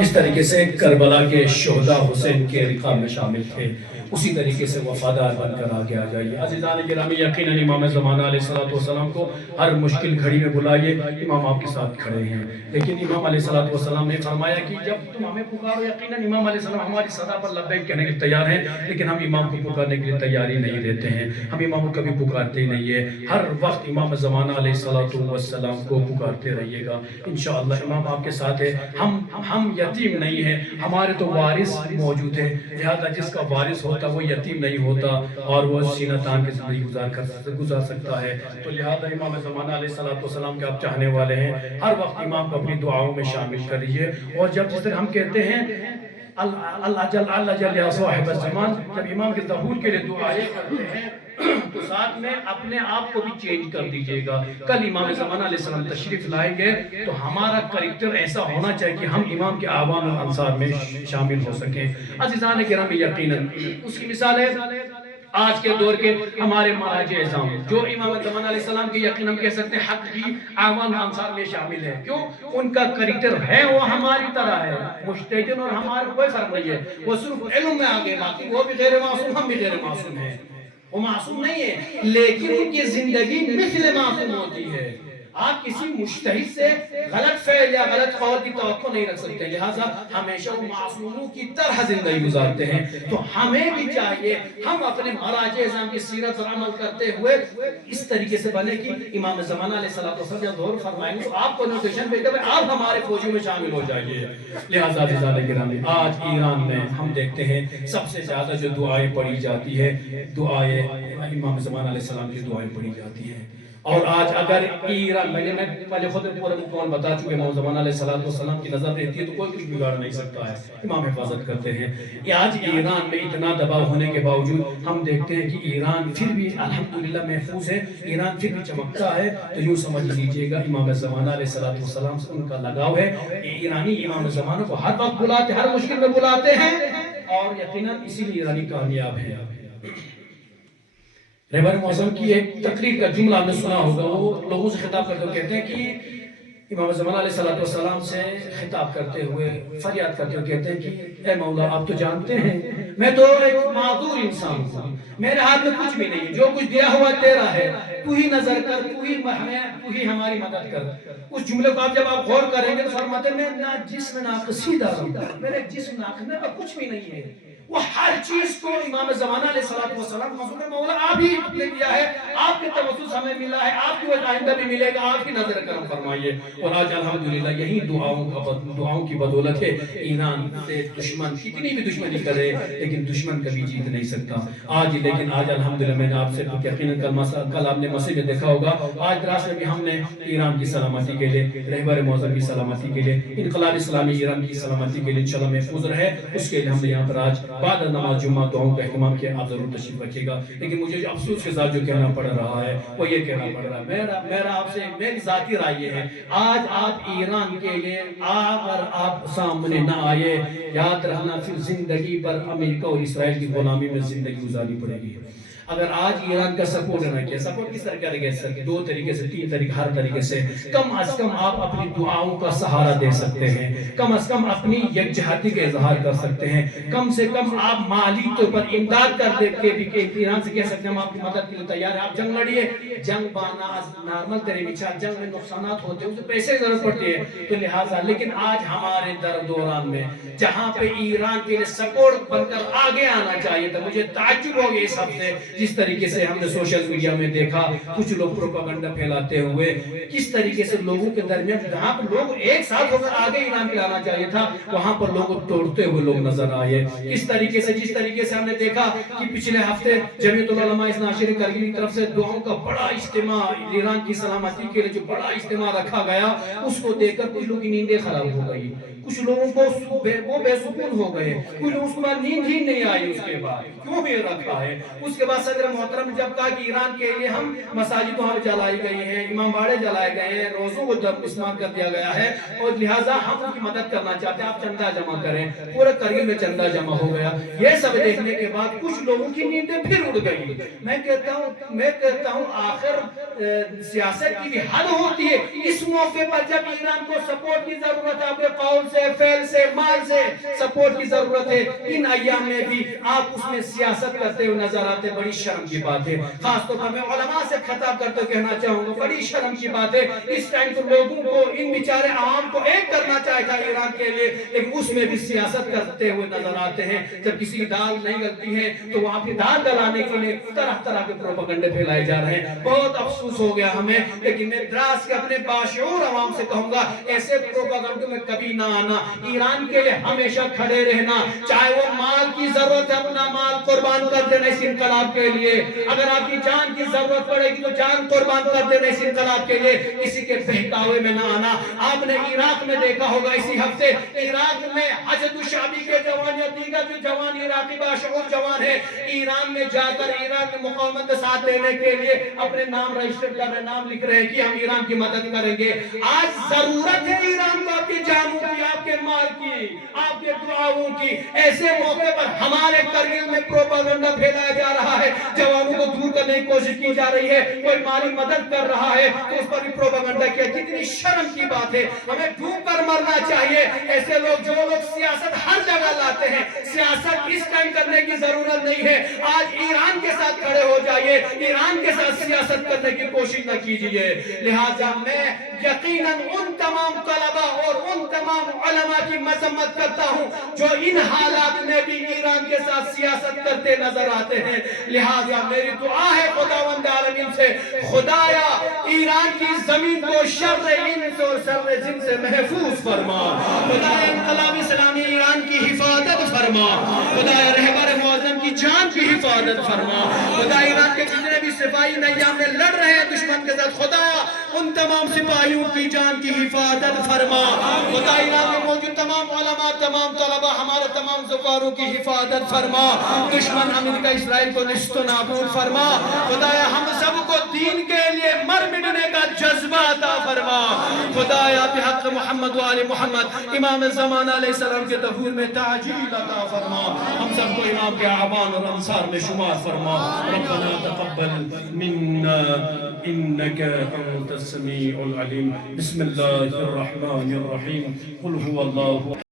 جس طریقے سے کربلا کے شہداء حسین کے رقاب میں شامل تھے، اسی طریقے سے وفادار بن کر آگے آ جائیے۔ عزیزان گرامی، یقیناً امام زمانہ علیہ السلام کو ہر مشکل گھڑی میں بلائیے، امام آپ کے ساتھ کھڑے ہیں۔ لیکن امام علیہ السلام نے فرمایا کہ جب تم ہمیں پکارو، یقیناً امام علیہ السلام ہماری صدا پر لبیک کہنے کے تیار ہیں، لیکن ہم امام کو پکارنے کے لیے تیاری نہیں دیتے ہیں، ہم امام کو کبھی پکارتے ہی نہیں ہے۔ ہر وقت امام زمانہ علیہ السلام کو پکارتے رہیے گا، انشاءاللہ امام آپ کے ساتھ ہے۔ ہم یتیم نہیں ہیں، ہمارے تو وارث موجود ہیں، لہذا جس کا وارث ہوتا وہ یتیم نہیں ہوتا اور وہ سینہ تان کے زندگی گزار سکتا ہے۔ تو لہذا امام زمانہ علیہ السلام کے آپ چاہنے والے ہیں، ہر وقت امام کو اپنی دعاؤں میں شامل کریے۔ اور جب جس طرح ہم کہتے ہیں اللہ جل یا صاحب الزمان، جب امام کے ظہور کے لیے دعائیں کرتے ہیں تو ساتھ میں اپنے آپ کو بھی چینج کر دیجئے گا۔ کل امام زمانہ علیہ السلام تشریف لائیں گے تو ہمارا کریکٹر ایسا ہونا چاہیے کہ ہم امام کے آوان و انصار میں شامل ہو سکیں۔ عزیزان گرامی، یقیناً اس کی مثال ہے آج کے دور کے ہمارے مراجع اعظام، جو امام زمانہ علیہ السلام کی یقیناً کہہ سکتے ہیں حق کی آوان و انصار میں شامل ہے۔ کیوں؟ ان کا کریکٹر ہے وہ ہماری طرح ہے، مجتہدین اور ہمارے کوئی فرق نہیں ہے، وہ صرف علم میں آگے، باقی وہ بھی غیر معصوم، ہم بھی غیر معصوم ہیں۔ وہ معصوم نہیں ہے لیکن ان کی زندگی مثل معصوم ہوتی ہے۔ آپ کسی مجتہد سے غلط فعل یا غلط قول کی توقع نہیں رکھ سکتے، لہٰذا ہمیشہ وہ معصوموں کی طرح زندگی گزارتے ہیں۔ تو ہمیں بھی چاہیے ہم اپنے مراجع اعظام کی سیرت پر عمل کرتے ہوئے اس طریقے سے بنے کہ امام زمانہ علیہ السلام جب ظہور فرمائیں گے تو آپ کو نوٹیشن بھیجتے ہوئے آپ ہمارے فوجوں میں شامل ہو جائیے۔ لہٰذا عزیزان گرامی، آج ایران میں ہم دیکھتے ہیں سب سے زیادہ جو دعائیں پڑھی جاتی ہے، دعائیں امام زمانہ علیہ السلام کی دعائیں پڑھی جاتی ہیں۔ اور آج اگر ایران میں پہلے خود پورا مکمل بتا چکے، امام زمانہ علیہ السلام کی نظر رہتی ہے تو کوئی کچھ بگاڑ نہیں سکتا ہے، امام حفاظت کرتے ہیں۔ آج ایران میں اتنا دباؤ ہونے کے باوجود ہم دیکھتے ہیں کہ ایران پھر بھی الحمدللہ محفوظ ہے، ایران پھر بھی چمکتا ہے۔ تو یوں سمجھ لیجئے گا امام زمانہ علیہ السلام سے ان کا لگاؤ ہے۔ ایرانی امام زمانہ کو ہر وقت بلاتے، ہر مشکل میں بلاتے ہیں اور یقیناً اسی لیے ایرانی کامیاب ہے۔ رہبر معظم کی ایک تقریر کا جملہ آپ نے سنا ہوگا، وہ لوگوں سے خطاب کرتے ہوئے کہتے ہیں کہ امام زمانہ علیہ السلام سے خطاب کرتے ہوئے فریاد کرتے ہوئے کہتے ہیں کہ اے مولا، آپ تو جانتے ہیں میں تو ایک معذور انسان ہوں، میرے ہاتھ میں کچھ بھی نہیں ہے، جو کچھ دیا ہوا تیرا ہے، تو ہی نظر کر، تو ہی ہماری مدد کر۔ اس جملے کو جب آپ غور کریں گے تو فرماتے ہیں میں نہ جسم نہ قصیدہ ہوں، میرے جسم نہ میں کچھ بھی نہیں ہے۔ وہ ہر چیز کو امام زمانہ علیہ السلام حضور مولا آپ ہی نے دیا ہے، آپ کے توسط ہمیں ملا ہے، آپ کی وجہ آئندہ بھی ملے گا، آپ کی نظر کرم فرمائیے۔ اور آج الحمدللہ یہی دعاؤں کی بدولت ہے ایران سے دشمن کتنی بھی دشمنی کرے لیکن دشمن کبھی جیت نہیں سکتا۔ لیکن آج الحمدللہ میں نے آپ سے یقیناً کل آپ نے مسجد میں دیکھا ہوگا، آج رات میں بھی ہم نے ایران کی سلامتی کے لیے، رہبر معظم کی سلامتی کے لیے، انقلاب اسلامی ایران کی سلامتی کے لیے انشاءاللہ محفوظ رہے، اس کے لیے ہم نے یہاں پر آج بعد نماز جمعہ دعاؤں کا اہتمام کیا۔ آپ ضرور تشریف رکھیے گا۔ لیکن مجھے جو افسوس کے ساتھ جو کہنا پڑ رہا ہے وہ یہ کہنا پڑ رہا ہے، میرا آپ سے میری ذاتی رائے یہ ہے، آج آپ ایران کے لیے اگر آپ سامنے نہ آئے، یاد رکھنا پھر زندگی پر امریکہ اور اسرائیل کی غلامی میں زندگی گزارنی پڑے گی۔ اگر آج ایران کا سپورٹ نہ کیا، سپورٹ کس طرح کرے گا؟ دو طریقے سے، تین طریقے، ہر طریقے سے کم از کم آپ اپنی دعاؤں کا سہارا دے سکتے ہیں، کم از کم اپنی یکجہتی کا اظہار کر سکتے ہیں، کم سے کم آپ مالی طور پر امداد کر دے کے بھی کہ ایران سے کہہ سکتے ہیں ہم آپ کی مدد کے لیے تیار ہیں، آپ جنگ لڑیے، جنگ بانا نارمل طریقے میں جنگ میں نقصانات ہوتے ہیں، اسے پیسے کی ضرورت پڑتی ہے، تو لہٰذا لیکن آج ہمارے دوران میں جہاں پہ ایران کے لیے سپورٹ بن کر آگے آنا چاہیے تھا، مجھے تعجب ہو گیا اس ہفتے جس طریقے سے ہم نے سوشل میڈیا میں دیکھا کچھ لوگ پروپیگنڈا پھیلاتے ہوئے، کس طریقے سے لوگوں کے درمیان جہاں پر لوگ ایک ساتھ ہو کر آگے ایران کے لانا چاہیے تھا وہاں پر لوگوں توڑتے ہوئے لوگ نظر آئے۔ کس طریقے سے جس طریقے سے ہم نے دیکھا کہ پچھلے ہفتے جمعیت العلماء اثنا عشری کرگل کی طرف سے دعاؤں کا بڑا اجتماع، ایران کی سلامتی کے لیے جو بڑا اجتماع رکھا گیا، اس کو دیکھ کر کچھ لوگوں کی نیندیں خراب ہو گئی، کچھ لوگوں کو وہ بے سکون ہو گئے، کچھ لوگوں کو نیند ہی نہیں آئی۔ اس کے بعد کیوں بھی رکھا ہے؟ اس کے بعد صدر محترم نے جب کہا کہ ایران کے لیے ہم مساجد وہاں جلائی گئی ہیں، امام باڑے جلائے گئے ہیں، روزوں کو جب استعمال کر دیا گیا ہے اور لہٰذا ہم ان کی مدد کرنا چاہتے ہیں، آپ چندہ جمع کریں۔ پورے کرگل میں چندہ جمع ہو گیا۔ یہ سب دیکھنے کے بعد کچھ لوگوں کی نیندیں پھر اڑ گئی۔ میں کہتا ہوں آخر سیاست کی بھی حد ہوتی ہے۔ اس موقع پر جب ایران کو سپورٹ کی ضرورت ہے، اپنے قول سے، فعل سے، مال سے سپورٹ کی ضرورت ہے، ان ایام میں بھی آپ اس میں سیاست کرتے ہوئے نظر آتے، بڑی شرم کی بات ہے۔ خاص طور پر میں علماء سے خطاب کرتے کہنا چاہوں گا، بڑی شرم کی بات ہے۔ اس ٹائم تو لوگوں کو، ان بیچارے عوام کو ایک کرنا چاہے تھا ایران کے لیے، لیکن اس میں بھی سیاست کرتے ہوئے نظر آتے ہیں۔ جب کسی کی دال نہیں گلتی ہے تو وہاں پہ دال دلانے کے لیے طرح طرح کے پروپیگنڈے پھیلائے جا رہے ہیں۔ بہت افسوس ہو گیا ہمیں، لیکن میں دراز کے اپنے باشعور عوام سے کہوں گا ایسے پروپیگنڈوں میں کبھی نہ آنا، ایران کے لیے ہمیشہ کھڑے رہنا، چاہے وہ مال کی ضرورت ہے اپنا مال قربان کر دینا اس انقلاب کے لیے، اگر آپ کی جان کی ضرورت پڑے گی تو جان قربان کر دینا اس انقلاب کے لیے، کسی کے بہکاوے میں نہ آنا۔ آپ نے عراق میں دیکھا ہوگا اسی ہفتے، عراق میں حشد الشعبی کے جوان یا دیگر جو جوان عراقی باشعور جوان ہیں، ایران میں جا کر ایران کی مقاومت میں ساتھ دینے کے لیے اپنے نام رجسٹر کر رہے، نام لکھ رہے ہیں کہ ہم ایران کی مدد کریں گے۔ آج ضرورت ہے ایران کو آپ کی جانوں کی، آپ کے مال کی، آپ کے دعاؤں کی۔ ایسے موقع پر ہمارے کرگل میں پروپیگنڈا پھیلایا جا رہا ہے، جوانوں کو دور کرنے کی کوشش کی جا رہی ہے، کوئی مالی مدد کر رہا ہے تو اس پر بھی پروپیگنڈا کیا۔ کتنی شرم کی بات ہے، ہمیں ڈوب کر مرنا چاہیے۔ ایسے لوگ جو لوگ سیاست ہر جگہ لاتے ہیں، سیاست اس ٹائم کرنے کی ضرورت نہیں ہے۔ آج ایران کے ساتھ کھڑے ہو جائیے، ایران کے ساتھ سیاست کرنے کی کوشش نہ کیجیے۔ لہٰذا میں یقیناً ان تمام طلباء اور ان تمام علماء کی مذمت کرتا ہوں جو ان حالات میں بھی ایران کے ساتھ سیاست کرتے نظر آتے ہیں۔ لہٰذا میری دعا ہے خداوند عالمین سے، خدایا ایران کی زمین کو شر انس اور شر جن سے محفوظ فرما، خدایا انقلاب اسلامی ایران کی حفاظت فرما، خدایا رہبر معظم کی جان کی حفاظت فرما، خدا ایران کے جتنے بھی سپاہی نیام میں لڑ رہے ہیں دشمن کے ساتھ، خدایا ان تمام سپاہیوں کی جان کی حفاظت فرما، خدا ایران میں موجود تمام علماء، تمام طلباء، ہمارے تمام زکاروں کی حفاظت فرما، دشمن امریکہ اسرائیل کو نشت و نابود فرما، خدایا ہم سب کو دین کے لیے مر مٹنے کا جذبہ عطا فرما، خدایا بحق محمد و آل محمد امام زمان علیہ السلام کے ظہور میں تعجیل عطا فرما، ہم سب کو امام کے اعوان اور انصار میں شمار فرما۔ ربنا تقبل منا انك انت السميع العليم، بسم الله الرحمن الرحيم، قل هو الله